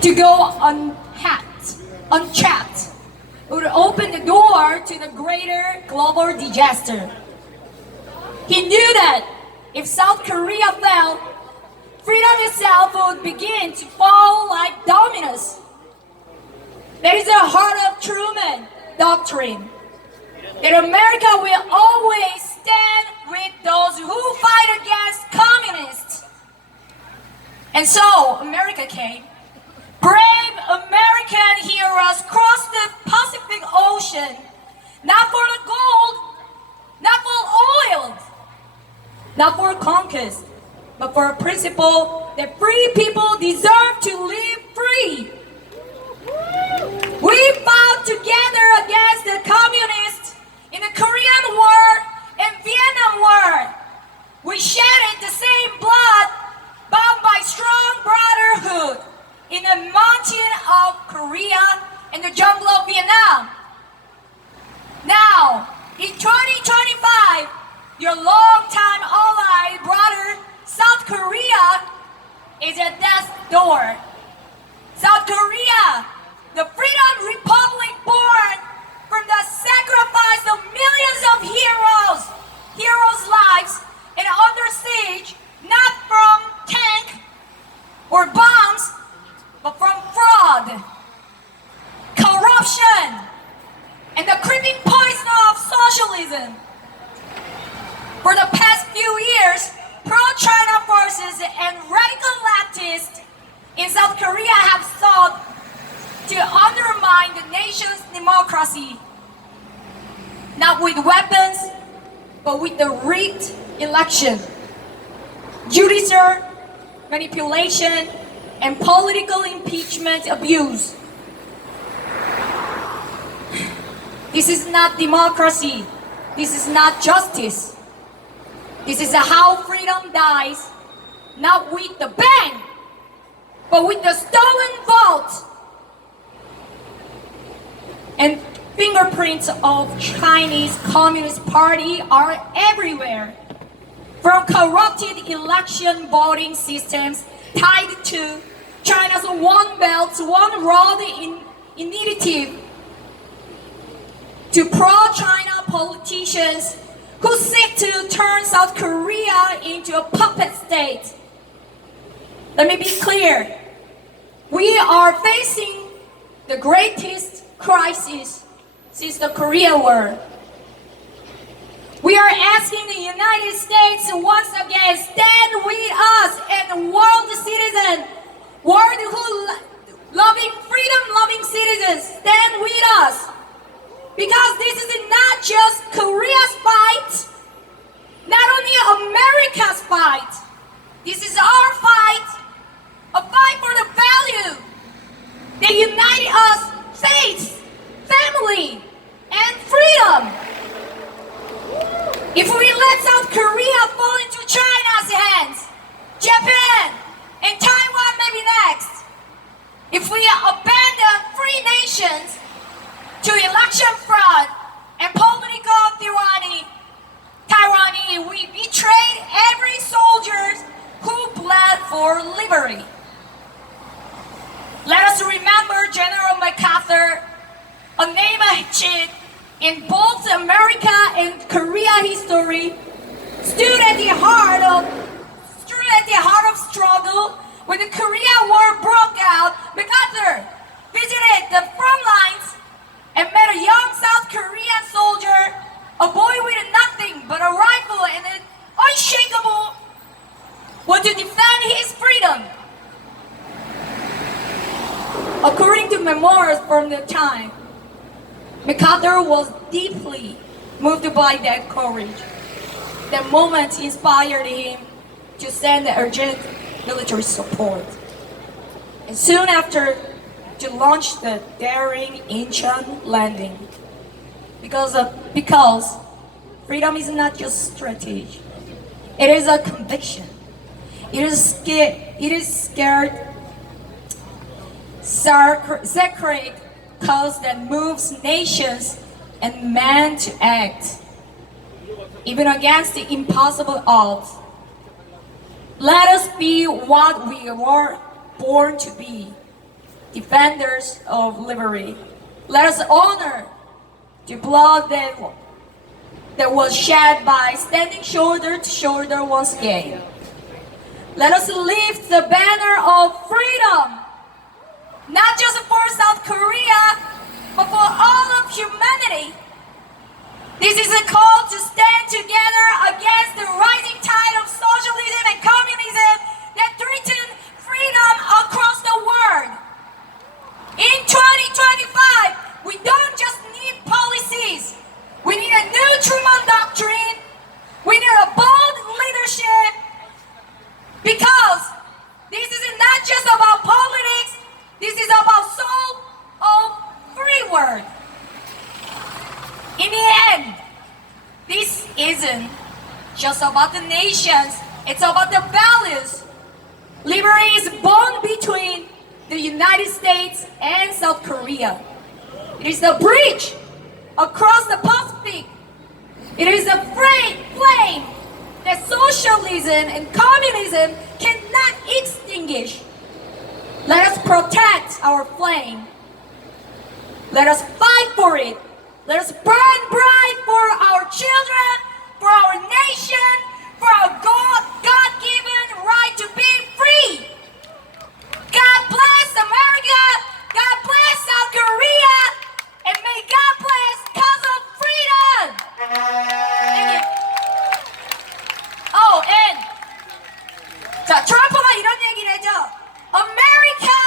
to go unchecked would open the door to the greater global disaster. He knew that if South Korea fell, freedom itself would begin to fall like dominoes. That is the heart of Truman doctrine, that America will always stand with those who fight against communists. And so America came. Brave American heroes crossed the Pacific Ocean, not for the gold, not for oil, not for conquest, but for a principle that free people deserve to live free. We fought together against the communists in the Korean War and Vietnam War. We shedded the same blood, bound by strong brotherhood in the mountain of Korea and the jungle of Vietnam. Now, in 2025, your longtime ally brother, South Korea, is at death's door. South Korea, the freedom republic born from the sacrifice of millions of heroes' lives, and under siege, not from tank or bombs, but from fraud, corruption, and the creeping poison of socialism. For the past few years, pro-China forces and radical leftists in South Korea have sought to undermine the nation's democracy, not with weapons, but with the rigged election, judicial manipulation, and political impeachment abuse. This is not democracy. This is not justice. This is how freedom dies, not with the bang, but with the stolen vote. And fingerprints of Chinese Communist Party are everywhere. From corrupted election voting systems tied to China's One Belt, One Road initiative, to pro-China politicians who seek to turn South Korea into a puppet state. Let me be clear. We are facing the greatest crisis since the Korean War. We are asking the United States to once again stand with us and world citizens, loving, freedom-loving citizens, stand with us. Because this is not just Korea's fight, not only America's fight. This is our fight, a fight for the value that unite us, faith, family, and freedom. If we let South Korea fall into China's hands, Japan and Taiwan may be next. If we abandon free nations to election fraud and political tyranny, we betrayed every soldier who bled for liberty. Let us remember General MacArthur, a name etched in both America and Korea history, stood at the heart of struggle when the Korean War broke out. MacArthur visited the front lines and met a young South Korean soldier, a boy with nothing but a rifle and an unshakable want to defend his freedom. According to memoirs from the time, MacArthur was deeply moved by that courage. That moment inspired him to send urgent military support. And soon after, to launch the daring Incheon landing. Because freedom is not just strategy. It is a conviction. It is sacred cause that moves nations and men to act, even against the impossible odds. Let us be what we were born to be. defenders of liberty. Let us honor the blood that was shed by standing shoulder to shoulder once again. Let us lift the banner of freedom, not just for South Korea, but for all of humanity. This is a call to stand together against the rising tide of socialism and communism that threaten freedom across the world. In 2025, we don't just need policies. We need a new Truman Doctrine. We need a bold leadership. Because this is not just about politics. This is about soul of free world. In the end, this isn't just about the nations. It's about the values. Liberty is born between the United States and South Korea. It is the bridge across the Pacific. It is the flame that socialism and communism cannot extinguish. Let us protect our flame. Let us fight for it. Let us burn bright for our children, for our nation, for our God-given right to be free. God bless America. God bless South Korea. And may God bless cause of freedom. Thank you. Oh, and 자, 트럼프가 이런 얘기를 했죠. America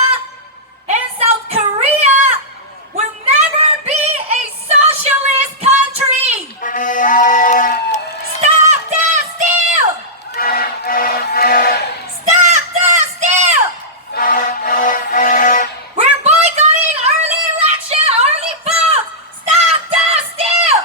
and South Korea will never be a socialist country. Stop the steal. Stop the steal. We're boycotting early election, early votes. Stop the steal.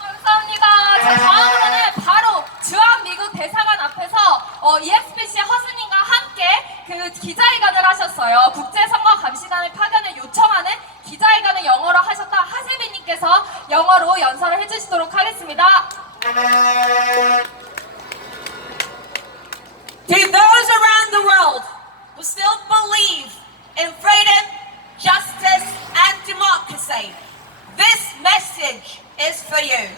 감사합니다. 자, 다음으로는 바로 주한 미국 대사관 앞에서 EXBC 허수님과 함께 그 기자회견을 하셨어요. 국제선거감시단의 파견을 요청하는 기자회견을 영어로 하셨다 하세빈님께서 영어로 연설을 해주시도록 하겠습니다. To those around the world who still believe in freedom, justice, and democracy, this message is for you.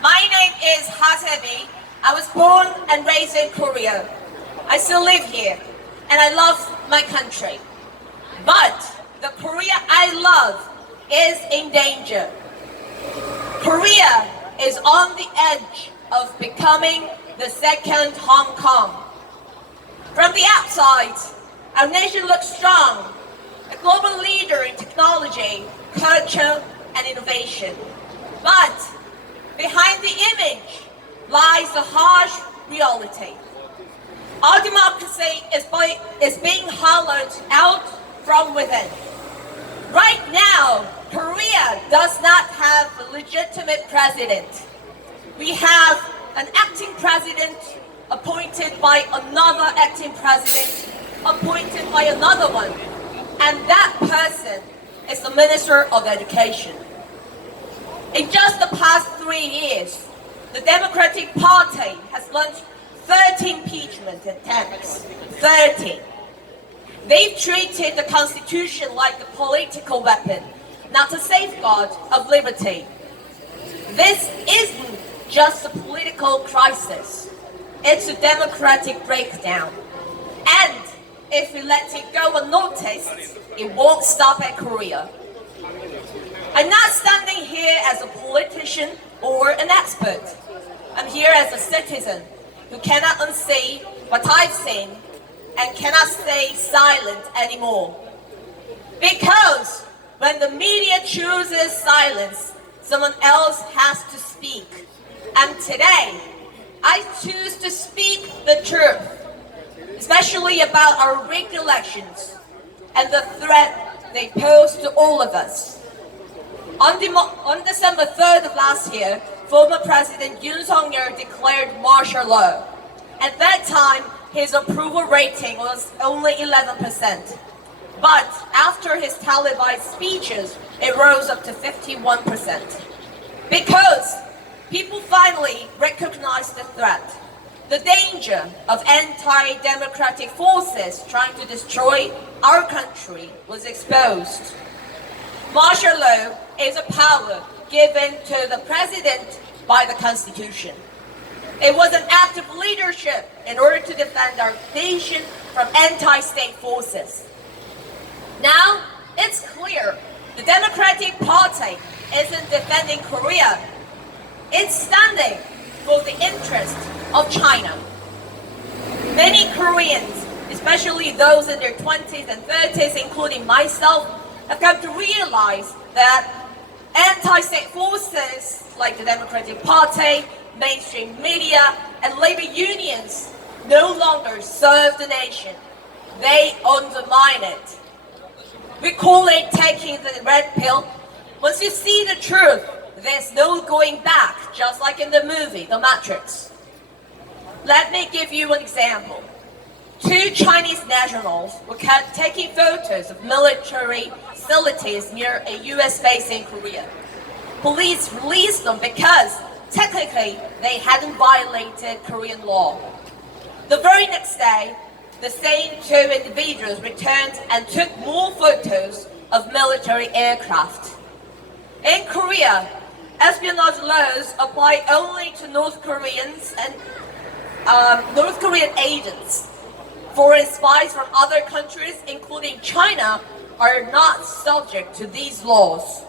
My name is Hasebi. I was born and raised in Korea. I still live here, and I love my country. But the Korea I love is in danger. Korea is on the edge of becoming the second Hong Kong. From the outside, our nation looks strong, a global leader in technology, culture, and innovation. But behind the image lies a harsh reality. Our democracy is being hollowed out from within. Right now, Korea does not have a legitimate president. We have an acting president appointed by another acting president, appointed by another one. And that person is the Minister of Education. In just the past 3 years, the Democratic Party has launched 30 impeachment attempts. 30. They've treated the Constitution like a political weapon, not a safeguard of liberty. This isn't just a political crisis. It's a democratic breakdown. And if we let it go unnoticed, it won't stop at Korea. I'm not standing here as a politician or an expert. I'm here as a citizen who cannot unsee what I've seen and cannot stay silent anymore. Because when the media chooses silence, someone else has to speak. And today, I choose to speak the truth, especially about our rigged elections and the threat they pose to all of us. On December 3rd of last year, former President Yoon Suk-yeol declared martial law. At that time, his approval rating was only 11%. But after his televised speeches, it rose up to 51%. Because people finally recognized the threat. The danger of anti-democratic forces trying to destroy our country was exposed. Martial law is a power given to the president by the Constitution. It was an act of leadership in order to defend our nation from anti-state forces. Now, it's clear the Democratic Party isn't defending Korea. It's standing for the interest of China. Many Koreans, especially those in their 20s and 30s, including myself, have come to realize that anti-state forces like the Democratic Party, mainstream media, and labor unions no longer serve the nation. They undermine it. We call it taking the red pill. Once you see the truth, there's no going back, just like in the movie, The Matrix. Let me give you an example. 2 Chinese nationals were caught taking photos of military facilities near a US base in Korea. Police released them because technically they hadn't violated Korean law. The very next day, the same 2 individuals returned and took more photos of military aircraft. In Korea, espionage laws apply only to North Koreans and North Korean agents. Foreign spies from other countries, including China, are not subject to these laws.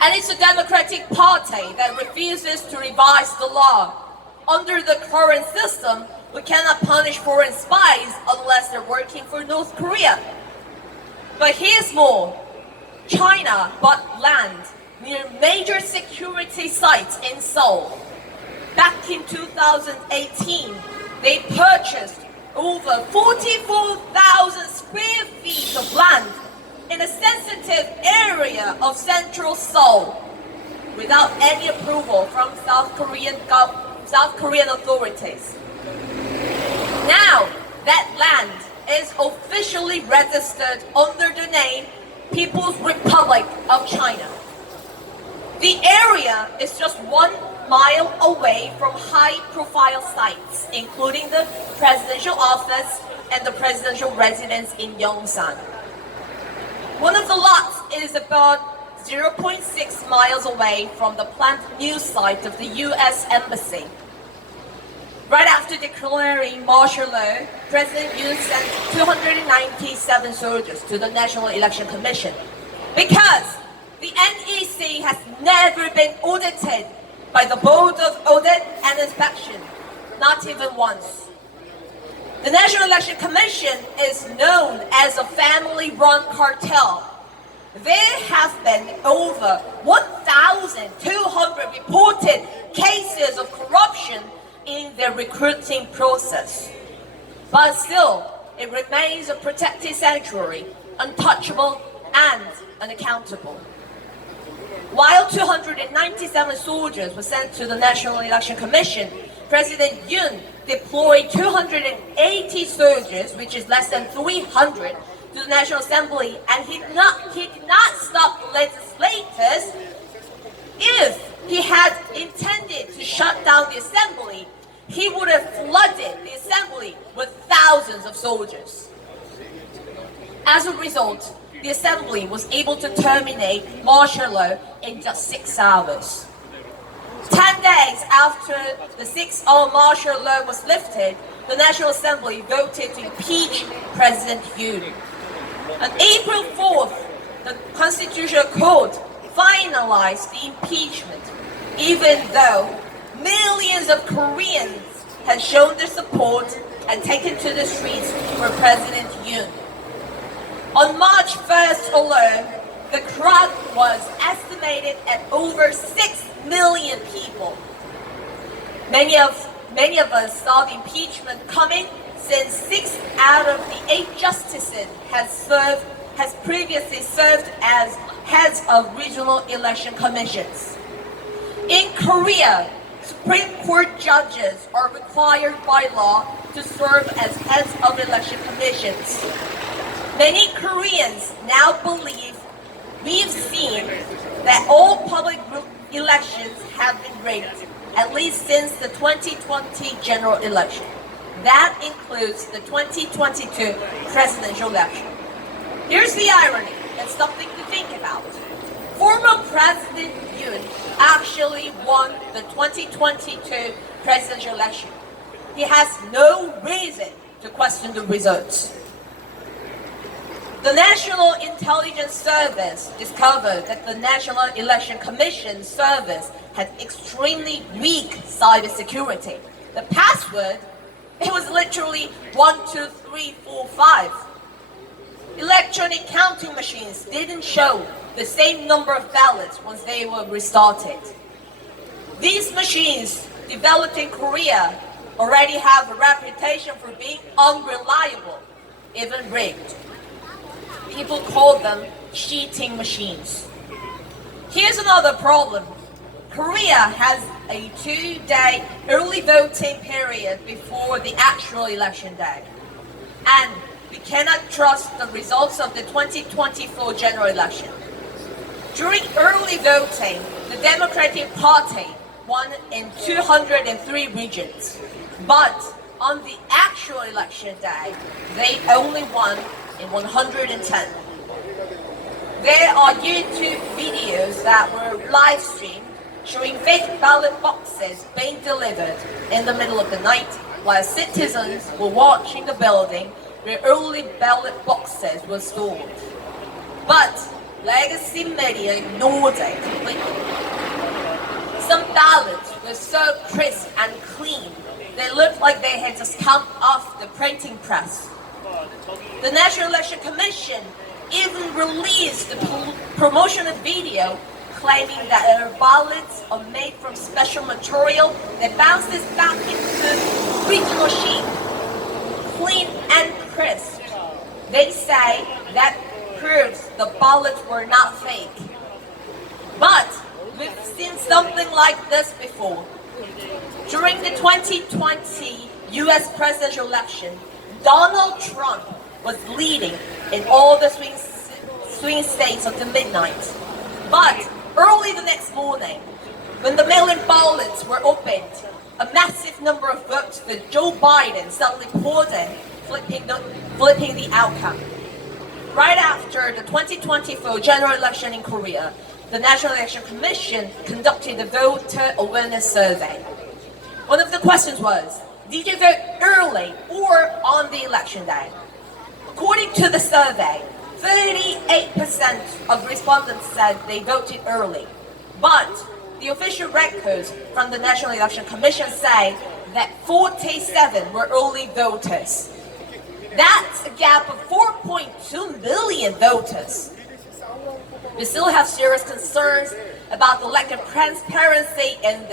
And it's the Democratic Party that refuses to revise the law. Under the current system, we cannot punish foreign spies unless they're working for North Korea. But here's more. China bought land near major security sites in Seoul. Back in 2018, they purchased over 44,000 square feet of land in a sensitive area of central Seoul without any approval from South Korean authorities. Now, that land is officially registered under the name People's Republic of China. The area is just 1 mile away from high-profile sites, including the presidential office and the presidential residence in Yongsan. One of the lots is about 0.6 miles away from the planned new site of the US Embassy. Right after declaring martial law, President Yoon sent 297 soldiers to the National Election Commission because the NEC has never been audited by the Board of Audit and Inspection, not even once. The National Election Commission is known as a family-run cartel. There have been over 1,200 reported cases of corruption in their recruiting process. But still, it remains a protected sanctuary, untouchable and unaccountable. While 297 soldiers were sent to the National Election Commission, President Yoon deployed 280 soldiers, which is less than 300, to the National Assembly, and he did not stop the legislators. If he had intended to shut down the assembly, he would have flooded the assembly with thousands of soldiers. As a result, the assembly was able to terminate martial law in just 6 hours. 10 days after the 6-hour martial law was lifted, the National Assembly voted to impeach President Yoon. On April 4th, the Constitutional Court finalized the impeachment, even though millions of Koreans had shown their support and taken to the streets for President Yoon. On March 1st alone, the crowd was estimated at over 6 million people. Many of us saw the impeachment coming, since 6 out of the 8 justices has previously served as heads of regional election commissions. In Korea, Supreme Court judges are required by law to serve as heads of election commissions. Many Koreans now believe we've seen that all public elections have been rigged at least since the 2020 general election. That includes the 2022 presidential election. Here's the irony, and something to think about. Former President Yoon actually won the 2022 presidential election. He has no reason to question the results. The National Intelligence Service discovered that the National Election Commission Service had extremely weak cybersecurity. The password, it was literally 12345. Electronic counting machines didn't show the same number of ballots once they were restarted. These machines, developed in Korea, already have a reputation for being unreliable, even rigged. People call them cheating machines. Here's another problem. Korea has a 2-day early voting period before the actual election day. And we cannot trust the results of the 2024 general election. During early voting, the Democratic Party won in 203 regions. But on the actual election day, they only won in 110. There are YouTube videos that were live streamed showing fake ballot boxes being delivered in the middle of the night while citizens were watching the building where early ballot boxes were stored. But legacy media ignored it completely. Some ballots were so crisp and clean, they looked like they had just come off the printing press. The National Election Commission even released a promotional video claiming that their ballots are made from special material that bounces back into the original sheet, clean and crisp. They say that proves the ballots were not fake. But we've seen something like this before. During the 2020 US presidential election, Donald Trump was leading in all the swing states of the midnight. But early the next morning, when the mail-in ballots were opened, a massive number of votes for Joe Biden suddenly poured in, flipping the outcome. Right after the 2024 general election in Korea, the National Election Commission conducted a voter awareness survey. One of the questions was, did you vote early or on the election day? According to the survey, 38% of respondents said they voted early. But the official records from the National Election Commission say that 47 were early voters. That's a gap of 4.2 million voters. We still have serious concerns about the lack of transparency in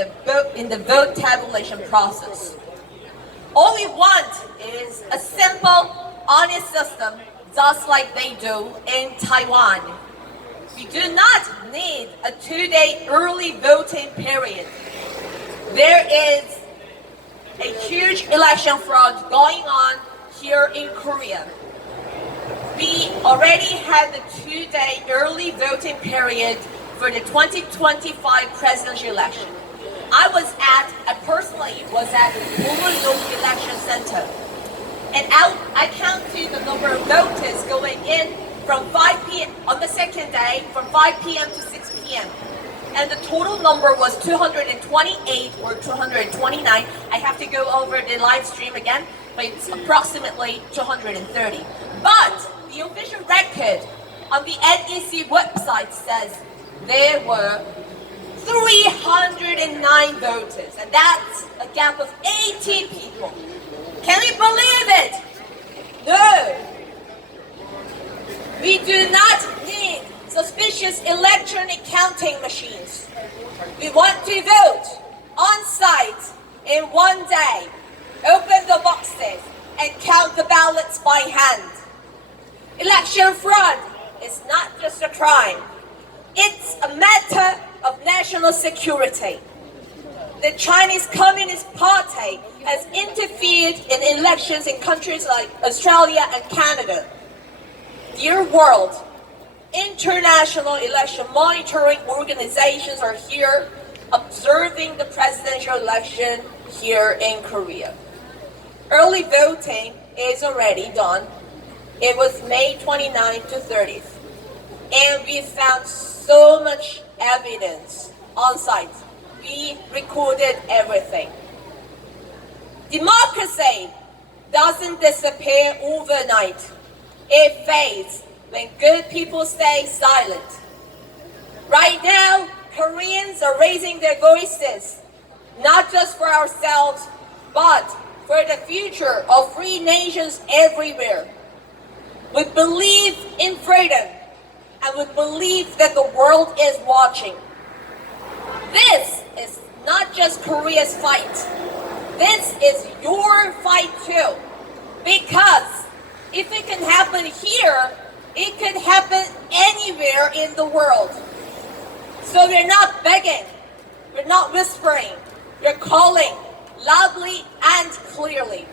the vote tabulation process. All we want is a simple, honest system, just like they do in Taiwan. We do not need a 2-day early voting period. There is a huge election fraud going on here in Korea. We already had the 2-day early voting period for the 2025 presidential election. I personally was at Uluru Election Center. And I counted the number of voters going in from 5 p.m. on the second day, from 5 p.m. to 6 p.m. And the total number was 228 or 229. I have to go over the live stream again, but it's approximately 230. But the official record on the NEC website says there were 309 voters, and that's a gap of 80 people. Can you believe it? No. We do not need suspicious electronic counting machines. We want to vote on site in one day, open the boxes, and count the ballots by hand. Election fraud is not just a crime. It's a matter of national security. The Chinese Communist Party has interfered in elections in countries like Australia and Canada. Dear world, international election monitoring organizations are here observing the presidential election here in Korea. Early voting is already done. It was May 29th to 30th. And we found so much evidence on site. We recorded everything. Democracy doesn't disappear overnight. It fades when good people stay silent. Right now, Koreans are raising their voices, not just for ourselves, but for the future of free nations everywhere. We believe in freedom, and we believe that the world is watching. This is not just Korea's fight. This is your fight too. Because if it can happen here, it could happen anywhere in the world. So we're not begging, we're not whispering, we're calling loudly and clearly.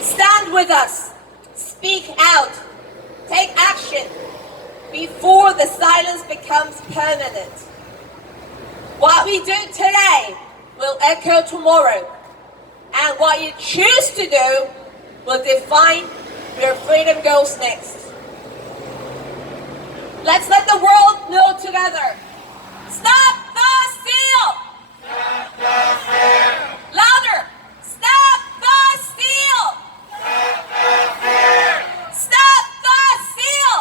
Stand with us, speak out, take action before the silence becomes permanent. What we do today will echo tomorrow, and what you choose to do will define where freedom goes next. Let's let the world know together. Stop the steal! Stop the steal! Louder! Stop the steal! Stop the steal! Stop the steal!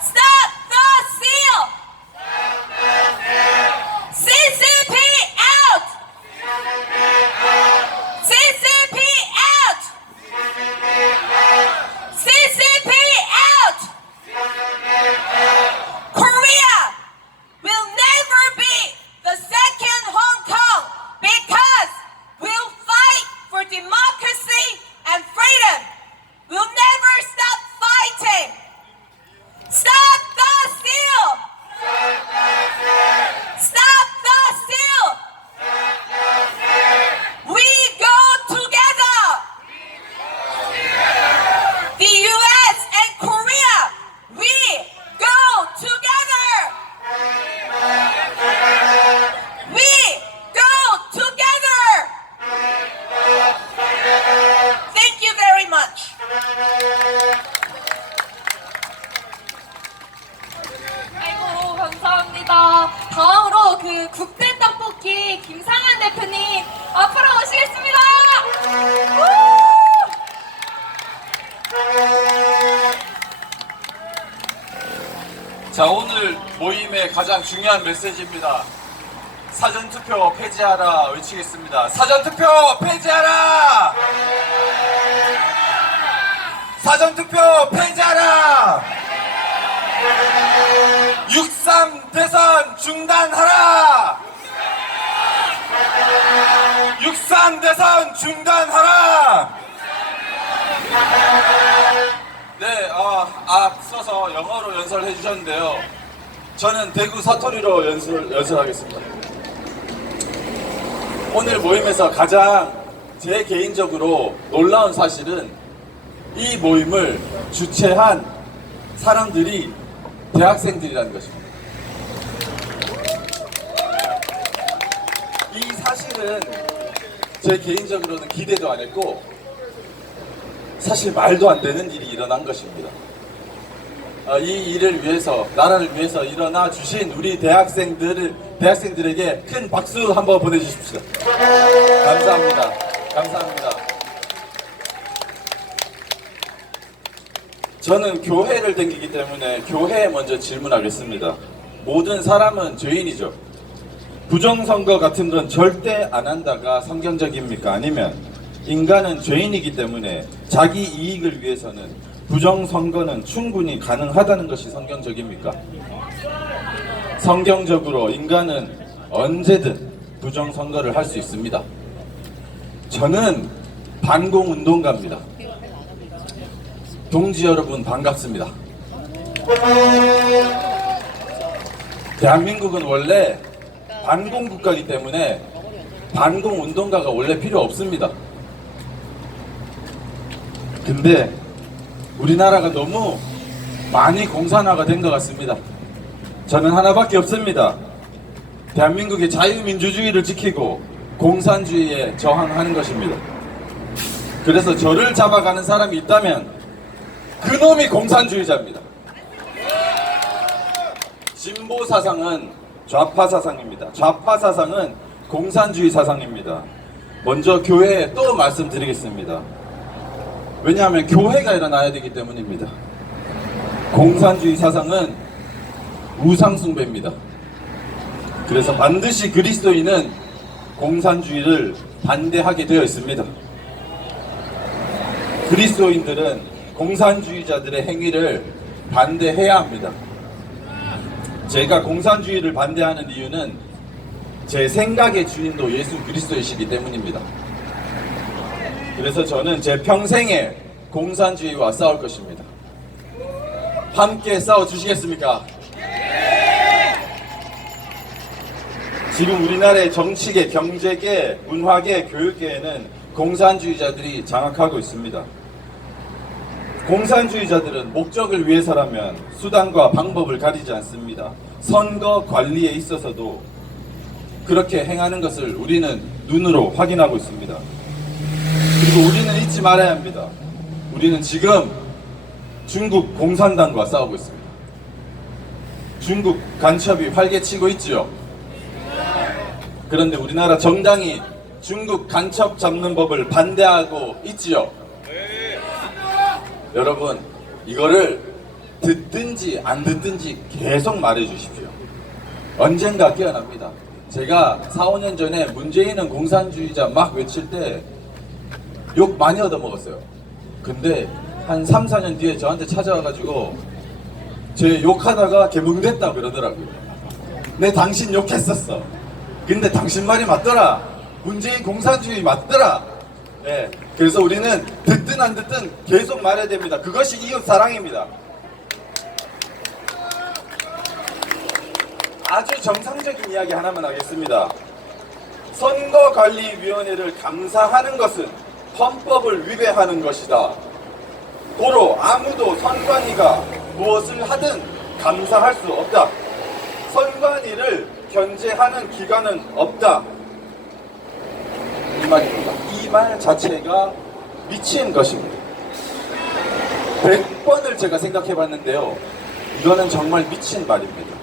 Stop the steal! Stop the steal! Stop the steal! CCP out! CCP out! CCP out! Korea will never be the second Hong Kong because we'll fight for democracy and freedom. We'll never stop fighting. Stop the steal! Stop the steal! We go together! The US and Korea, we go together! We go together! Thank you very much. 아이고, 감사합니다. 다음으로 그 국대 떡볶이 김상한 대표님 앞으로 오시겠습니다. 자, 오늘 모임의 가장 중요한 메시지입니다. 사전투표 폐지하라 외치겠습니다. 사전투표 폐지하라! 사전투표 폐지하라! 6.3 대선 중단하라! 6.3 대선 중단하라! 네, 앞서서 영어로 연설해 주셨는데요. 저는 대구 사투리로 연설하겠습니다. 오늘 모임에서 가장 제 개인적으로 놀라운 사실은 이 모임을 주최한 사람들이 대학생들이라는 것입니다. 이 사실은 제 개인적으로는 기대도 안 했고 사실 말도 안 되는 일이 일어난 것입니다. 이 일을 위해서, 나라를 위해서 일어나 주신 우리 대학생들에게 큰 박수 한번 보내주십시오. 감사합니다. 감사합니다. 저는 교회를 다니기 때문에 교회에 먼저 질문하겠습니다. 모든 사람은 죄인이죠. 부정선거 같은 건 절대 안 한다가 성경적입니까? 아니면 인간은 죄인이기 때문에 자기 이익을 위해서는 부정선거는 충분히 가능하다는 것이 성경적입니까? 성경적으로 인간은 언제든 부정선거를 할 수 있습니다. 저는 반공운동가입니다. 동지 여러분 반갑습니다. 대한민국은 원래 반공국가이기 때문에 반공운동가가 원래 필요 없습니다. 근데 우리나라가 너무 많이 공산화가 된 것 같습니다. 저는 하나밖에 없습니다. 대한민국의 자유민주주의를 지키고 공산주의에 저항하는 것입니다. 그래서 저를 잡아가는 사람이 있다면 그놈이 공산주의자입니다. 진보 사상은 좌파 사상입니다. 좌파 사상은 공산주의 사상입니다. 먼저 교회에 또 말씀드리겠습니다. 왜냐하면 교회가 일어나야 되기 때문입니다. 공산주의 사상은 우상숭배입니다. 그래서 반드시 그리스도인은 공산주의를 반대하게 되어 있습니다. 그리스도인들은 공산주의자들의 행위를 반대해야 합니다. 제가 공산주의를 반대하는 이유는 제 생각의 주인도 예수 그리스도이시기 때문입니다. 그래서 저는 제 평생에 공산주의와 싸울 것입니다. 함께 싸워주시겠습니까? 지금 우리나라의 정치계, 경제계, 문화계, 교육계에는 공산주의자들이 장악하고 있습니다. 공산주의자들은 목적을 위해서라면 수단과 방법을 가리지 않습니다. 선거 관리에 있어서도 그렇게 행하는 것을 우리는 눈으로 확인하고 있습니다. 그리고 우리는 잊지 말아야 합니다. 우리는 지금 중국 공산당과 싸우고 있습니다. 중국 간첩이 활개치고 있지요. 그런데 우리나라 정당이 중국 간첩 잡는 법을 반대하고 있지요. 여러분, 이거를 듣든지 안 듣든지 계속 말해 주십시오. 언젠가 깨어납니다. 제가 4, 5년 전에 문재인은 공산주의자 막 외칠 때 욕 많이 얻어먹었어요. 근데 한 3, 4년 뒤에 저한테 찾아와가지고 제 욕하다가 개몽됐다 그러더라고요. 내 당신 욕했었어. 근데 당신 말이 맞더라. 문재인 공산주의 맞더라. 네, 그래서 우리는 듣든 안 듣든 계속 말해야 됩니다. 그것이 이웃 사랑입니다. 아주 정상적인 이야기 하나만 하겠습니다. 선거관리위원회를 감사하는 것은 헌법을 위배하는 것이다. 도로 아무도 선관위가 무엇을 하든 감사할 수 없다. 선관위를 견제하는 기관은 없다. 이 말입니다. 이 말 자체가 미친 것입니다. 100번을 제가 생각해 봤는데요. 이거는 정말 미친 말입니다.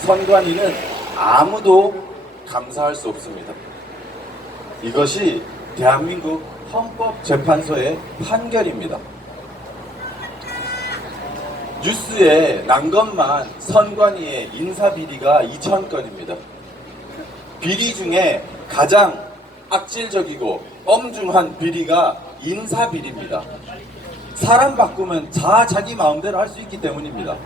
선관위는 아무도 감사할 수 없습니다. 이것이 대한민국 헌법재판소의 판결입니다. 뉴스에 난 것만 선관위의 인사비리가 2,000건입니다. 비리 중에 가장 악질적이고 엄중한 비리가 인사비리입니다. 사람 바꾸면 자기 마음대로 할 수 있기 때문입니다.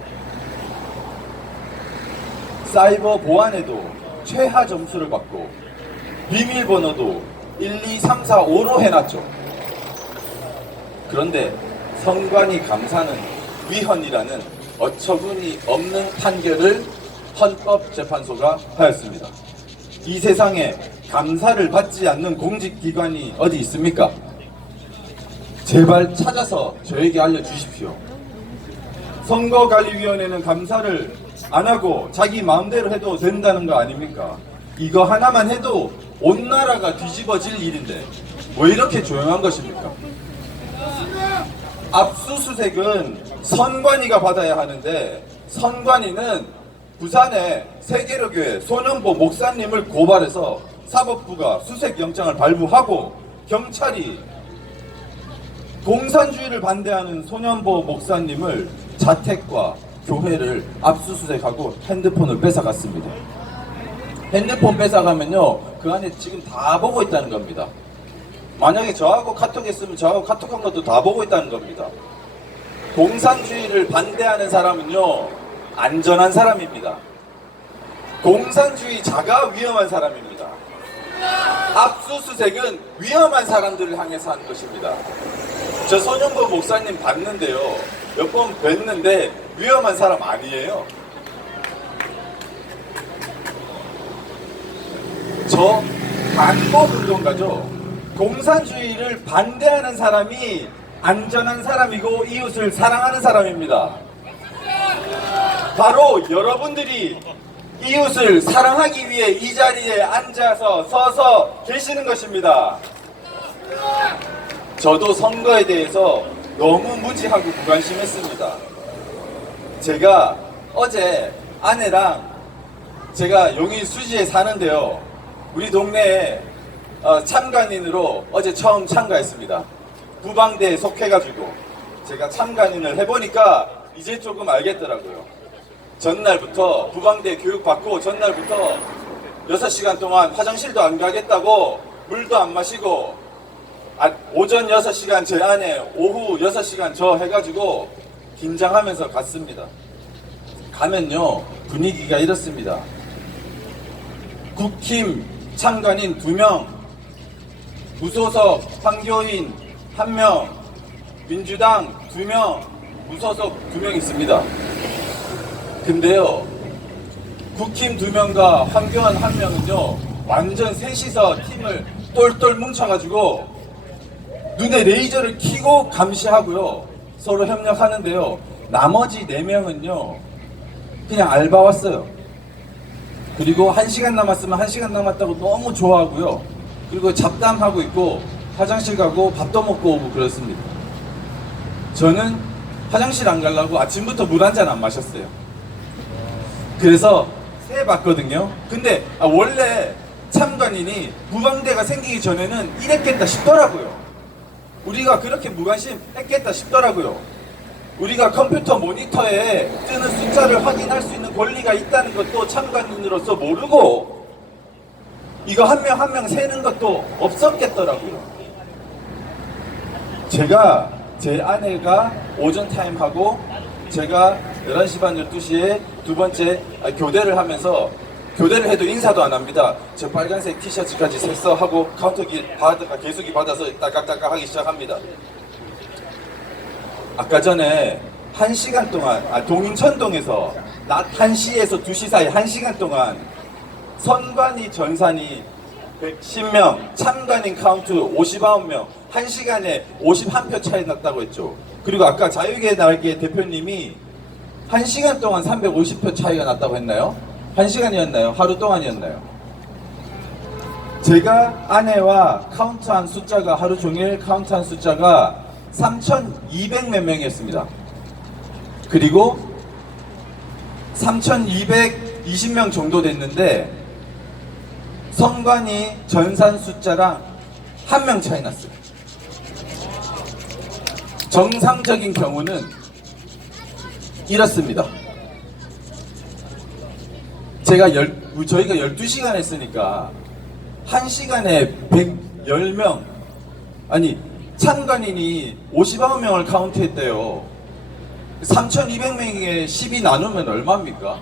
사이버 보안에도 최하 점수를 받고 비밀번호도 1, 2, 3, 4, 5로 해놨죠. 그런데 선관위 감사는 위헌이라는 어처구니 없는 판결을 헌법재판소가 하였습니다. 이 세상에 감사를 받지 않는 공직기관이 어디 있습니까? 제발 찾아서 저에게 알려주십시오. 선거관리위원회는 감사를 안 하고 자기 마음대로 해도 된다는 거 아닙니까? 이거 하나만 해도 온 나라가 뒤집어질 일인데 왜 이렇게 조용한 것입니까? 압수수색은 선관위가 받아야 하는데 선관위는 부산의 세계로교회 손현보 목사님을 고발해서 사법부가 수색영장을 발부하고 경찰이 공산주의를 반대하는 손현보 목사님을 자택과 교회를 압수수색하고 핸드폰을 뺏어갔습니다. 핸드폰 뺏어가면요, 그 안에 지금 다 보고 있다는 겁니다. 만약에 저하고 카톡 했으면 저하고 카톡한 것도 다 보고 있다는 겁니다. 공산주의를 반대하는 사람은요, 안전한 사람입니다. 공산주의자가 위험한 사람입니다. 압수수색은 위험한 사람들을 향해서 하는 것입니다. 저 손현보 목사님 봤는데요, 몇 번 뵀는데 위험한 사람 아니에요. 저 반법운동가죠. 공산주의를 반대하는 사람이 안전한 사람이고 이웃을 사랑하는 사람입니다. 바로 여러분들이 이웃을 사랑하기 위해 이 자리에 앉아서 서서 계시는 것입니다. 저도 선거에 대해서 너무 무지하고 무관심했습니다. 제가 어제 아내랑 제가 용인 수지에 사는데요. 우리 동네에 참관인으로 어제 처음 참가했습니다. 부방대에 속해가지고 제가 참관인을 해보니까 이제 조금 알겠더라고요. 전날부터 부방대 교육받고 전날부터 6시간 동안 화장실도 안 가겠다고 물도 안 마시고 오전 6시간 제 아내 오후 6시간 저 해가지고 긴장하면서 갔습니다. 가면요 분위기가 이렇습니다. 국힘 참관인 2명, 무소속 황교인 1명, 민주당 2명, 무소속 2명 있습니다. 근데요 국힘 2명과 황교안 1명은요 완전 셋이서 팀을 똘똘 뭉쳐가지고 눈에 레이저를 켜고 감시하고요 서로 협력하는데요 나머지 4명은요 그냥 알바 왔어요. 그리고 1시간 남았으면 1시간 남았다고 너무 좋아하고요. 그리고 잡담하고 있고 화장실 가고 밥도 먹고 오고 그렇습니다. 저는 화장실 안 가려고 아침부터 물 한 잔 안 마셨어요. 그래서 새 봤거든요. 근데 원래 참관인이 부방대가 생기기 전에는 이랬겠다 싶더라고요. 우리가 그렇게 무관심 했겠다 싶더라고요. 우리가 컴퓨터 모니터에 뜨는 숫자를 확인할 수 있는 권리가 있다는 것도 참관인으로서 모르고 이거 한 명 한 명 세는 것도 없었겠더라고요. 제가 제 아내가 오전 타임하고 제가 11시 반 12시에 두 번째 교대를 하면서 교대를 해도 인사도 안 합니다. 저 빨간색 티셔츠까지 샜어 하고 카운터기 받아가 계속이 받아서 따깍따깍 하기 시작합니다. 아까 전에 1시간 동안 동인천동에서 낮 1시에서 2시 사이 1시간 동안 선관위 전산이 110명, 참관인 카운트 59명, 1시간에 51표 차이 났다고 했죠. 그리고 아까 자유계 날개 대표님이 1시간 동안 350표 차이가 났다고 했나요? 1시간이었나요? 하루 동안이었나요? 제가 아내와 카운트한 숫자가 하루 종일 카운트한 숫자가 3,200몇 명이었습니다. 그리고 3,220명 정도 됐는데 선관위 전산 숫자랑 1명 차이 났어요. 정상적인 경우는 이렇습니다. 저희가 12시간 했으니까 1시간에 110명 아니 참관인이 59명을 카운트했대요. 3,200명에 10이 나누면 얼마입니까?